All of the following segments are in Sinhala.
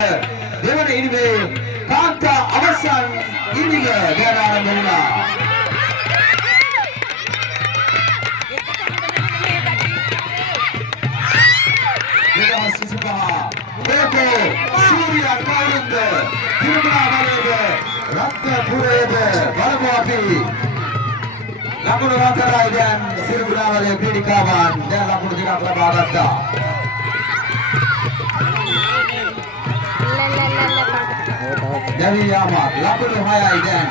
දෙවන ඉනිමේ කාන්තා අවසන් ඉනිම ගැන ආරම්භ වුණා. දෙදහස් 25 පෙරකෝ සූර්යා කවුරුන්ද තිරුමලාවලේද රත්නපුරයේද බලමු අපි. ලකුණු හතරයි දැන් තිරුමලාවලේ පීඩිකාවන් දැන් ලකුණු දෙකක් ලබා ගත්තා. Dariama ලකුණු 6යි දැන්.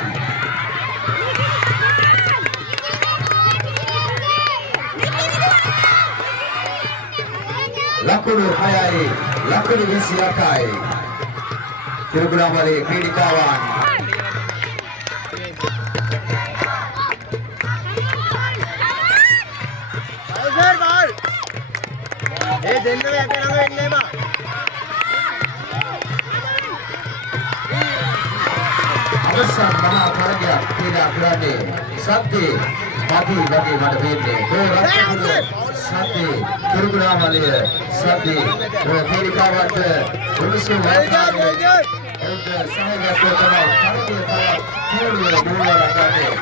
ලකුණු 6යි ලකුණු 28යි. තිරුකුණාමලේ ක්‍රීඩිකාවන් දෙන්න වේ අපේ ළඟ වෙන්නේ බා. අවසන් මහා පරගයක් ක්‍රීඩා කරන්නේ සත්‍ය මදි වගේ මට වෙන්නේ. රත්නපුර සත්‍ය තිරුකුණාමලේ සත්‍ය ක්‍රීඩිකාවට උණුසුම් වාතාවරණය සමගත තමයි කරුණේ පරක් කීරුවේ බෝලරකන්නේ.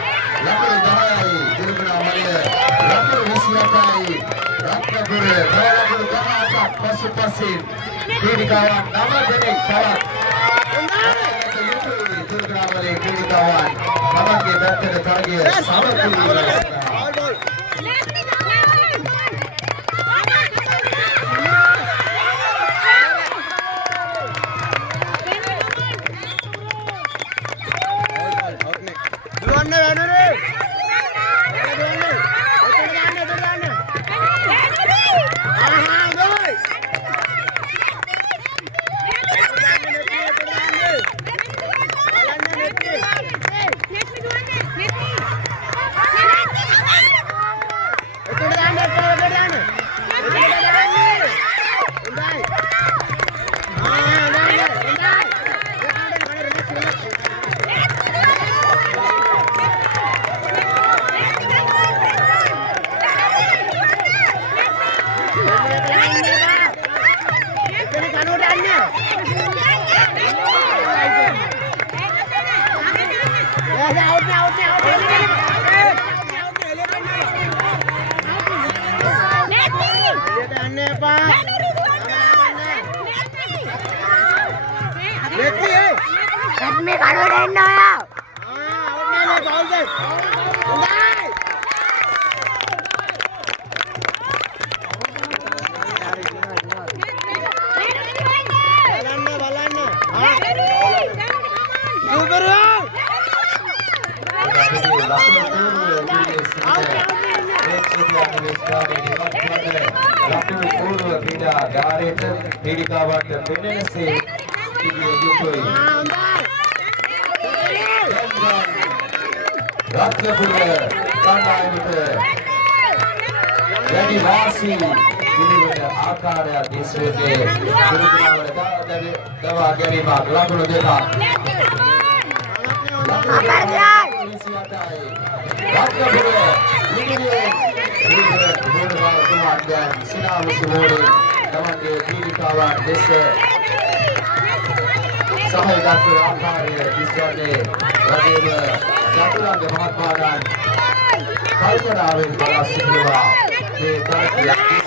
ලකුණු 10යි තිරුකුණාමලේ ලකුණු 28යි රත්නපුර ලකුණු 18ක් පසුපසින් ක්‍රීඩිකාවන් 9 දෙනෙක් තවත් තිරුකුණාමලේ ක්‍රීඩිකාවන් තමන්ගේ පැත්තට තරගය සමතුලිතව පීඩිකාවට පෙනෙනසේ සිටිය යුතුයි. රත්නපුර කණ්ඩායමට වැඩි වාසි පිළිවෙල ආකාරයක් දිස්වෙන්නේ තිරුකුණාමලේ දවා ගැනීමක් ලකුණු දෙකක්. රත්නපුර ඉදිරියේ සිනාමුසුමෝඩේ තමන්ගේ පීඩිකාවන් දෙස සහයදත්ව ආකාරය දිස්වන්නේ වගේම චතුරංග මහත්මයාණන් කල්පනාවෙන් බලා සිටිනවා මේ තරගය